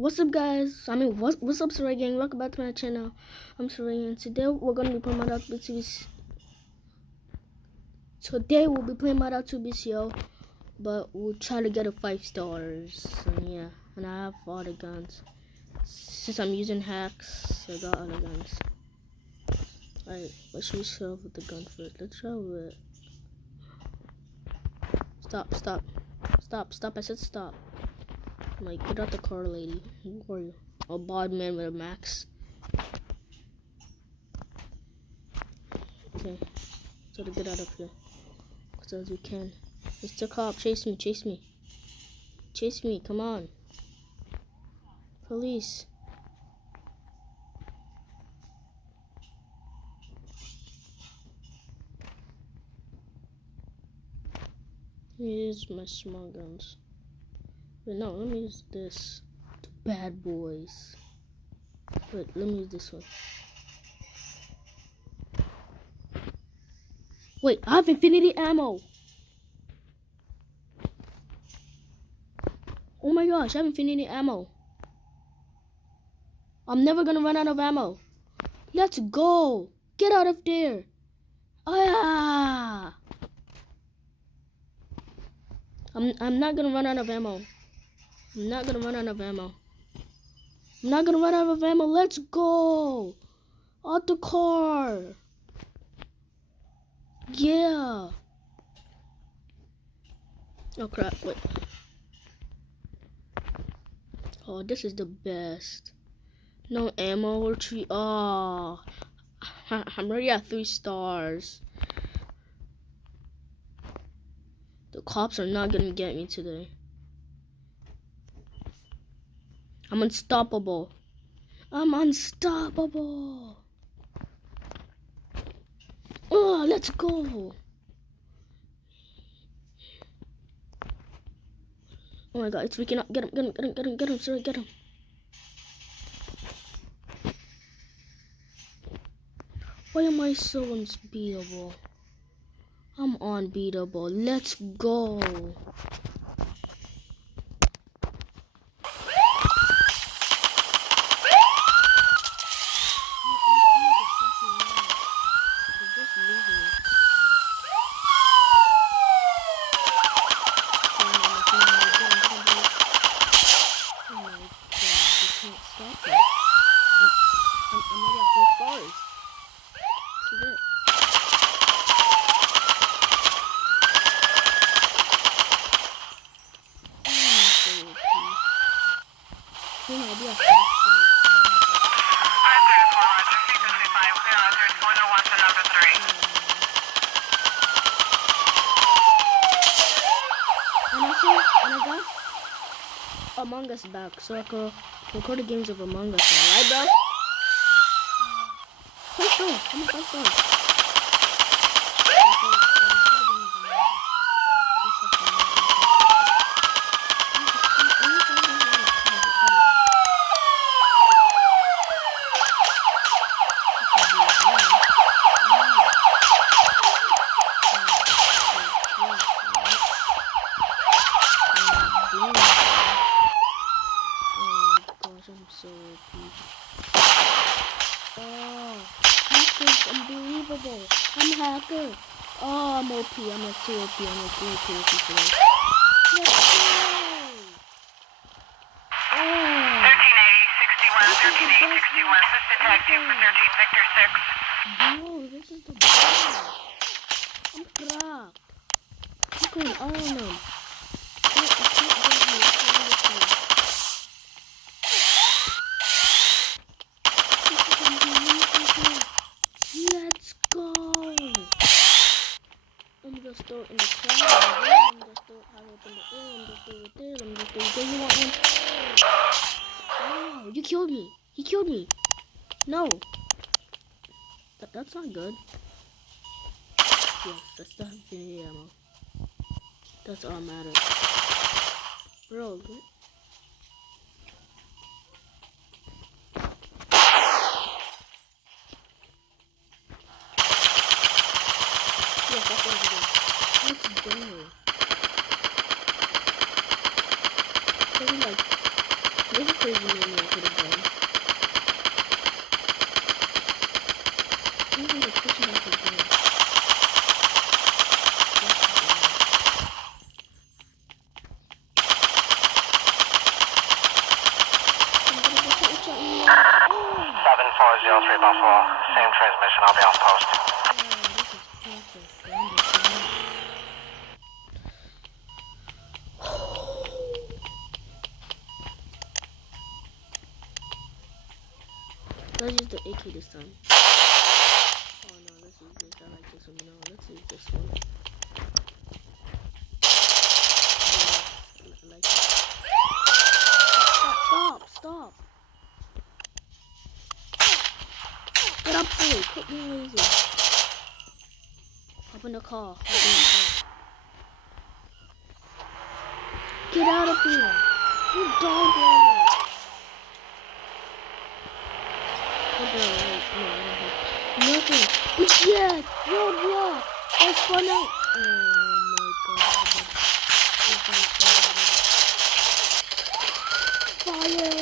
What's up, guys? What's up, Saray gang? Welcome back to my channel. I'm Saray, and today we're gonna be playing madou2BCO. Today we'll be playing madou2BCO, but we'll try to get a 5 stars. And yeah, and I have all the guns. Since I'm using hacks, I got all the guns. Alright, let's start with the gun first. Let's try with it. Stop! I said stop. Like, get out the car, lady. Who are you? A bald man with a max. Okay, so to get out of here as soon as we can. Mr. Cop, chase me, come on. Police. Here's my small guns. Wait, no, let me use this. The bad boys. Wait, let me use this one. Wait, I have infinity ammo. Oh my gosh, I have infinity ammo. I'm never gonna run out of ammo. Let's go. Get out of there. Ah! I'm not gonna run out of ammo. Let's go. Out the car. Yeah. Oh crap, wait. Oh, this is the best. No ammo or tree. Oh, I'm already at 3 stars. The cops are not gonna get me today. I'm unstoppable. Oh, let's go. Oh my god, it's waking up. Get him, sorry, get him. Why am I so unbeatable? I'm unbeatable. Let's go. And I got Among Us back, so I can record the games of Among Us now, right, bro? 5 stars. How many 5 stars? I'm so OP. Oh, hackers, unbelievable. I'm a hacker. Oh, I'm OP. I'm like too OP. I'm like way too OP for this. Let's go. Oh. 1380, 61, 1380, 61. Assistant tag 2 for 13, Victor 6. Bro, this is the best. I'm cracked. I'm going all on them. Let's go. I'm just throw it in the crowd. I'm just throw it high up in the air. I'm just throw it there. I'm just throw it there. You want one? Oh, you killed me. He killed me. No. That's not good. Yes, that's the infinity ammo. That's all that matters. Bro, what? Yes, that's what I'm doing. Let's go. Maybe like, this is crazy. 7-4-0-3 Buffalo. Same transmission. I'll be on post. Let's use the AK this time. Oh no, let's use this. I like this one. No, let's use this one. Yeah, I like it. Stop! Get up here! Quit being lazy. Hop in the car. Get out of here! You dog water! Nothing. But yeah, roadblock. Let's run out. Oh my god. Fire.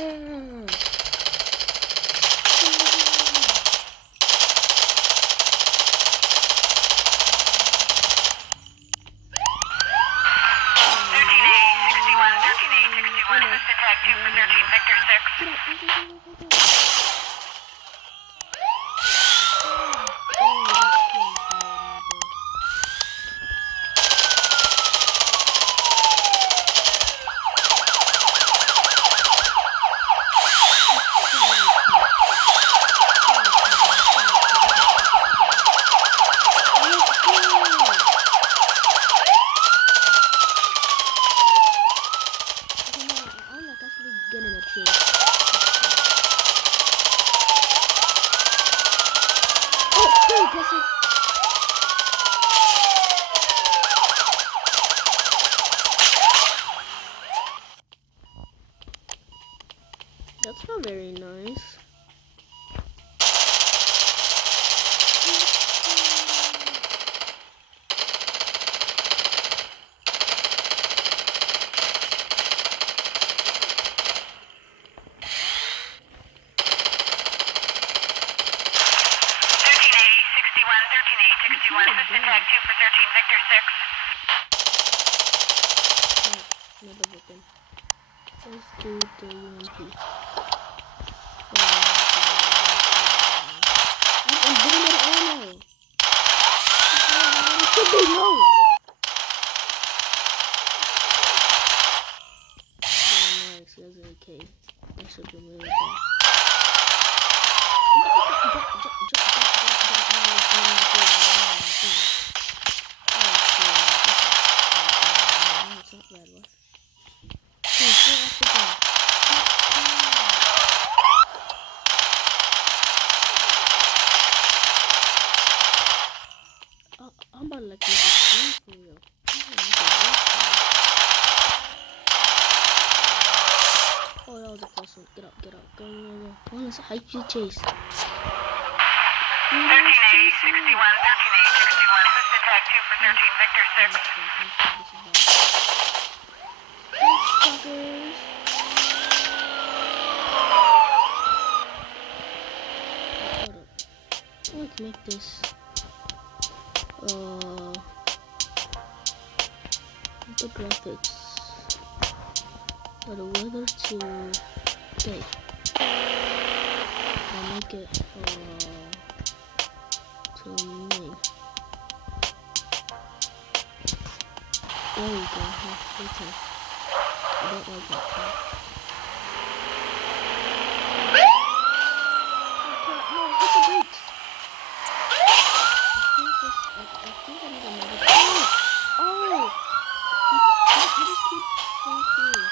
That's not very nice. Let's do the UMP. I'm getting that ammo. It should be low. Oh, nice. That's okay. That should be really bad. It's not bad, what? I'm about to like make a screen for real. Oh, that was a close one. Get up. Go. Come on, let's hype you chase. 13A, 61, 13A, 61. Assist attack 2 for 13, Victor 6. Let's make this the graphics for the weather to day. I'll make it to main. There we go. That's okay. I don't like that time. No, hit the brakes. I think I need another. Oh! You just keep going through.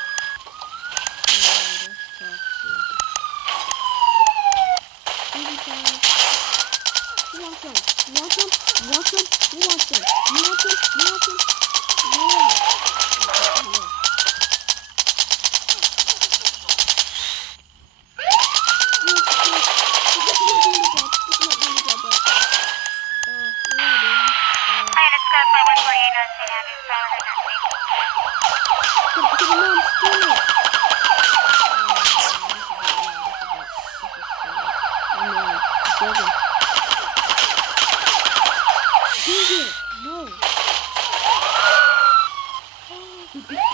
Oh, that's toxic. Baby time. Who wants some? You want some? You want some? Who wants some? You want some? You want some? Yeah. Okay, yeah.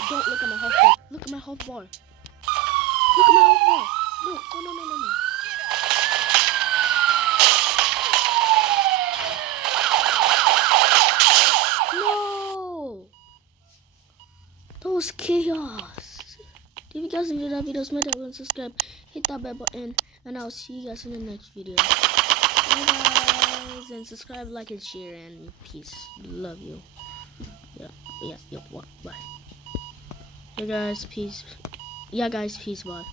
Don't look at my health bar. Look at my health bar. Look at my health bar. No. was chaos. If you guys enjoyed that video, smash that button, subscribe, hit that bell button, and I'll see you guys in the next video. Bye guys, and subscribe, like, and share, and peace. Love you. Yeah, what? Bye. Yeah guys, peace. Bye.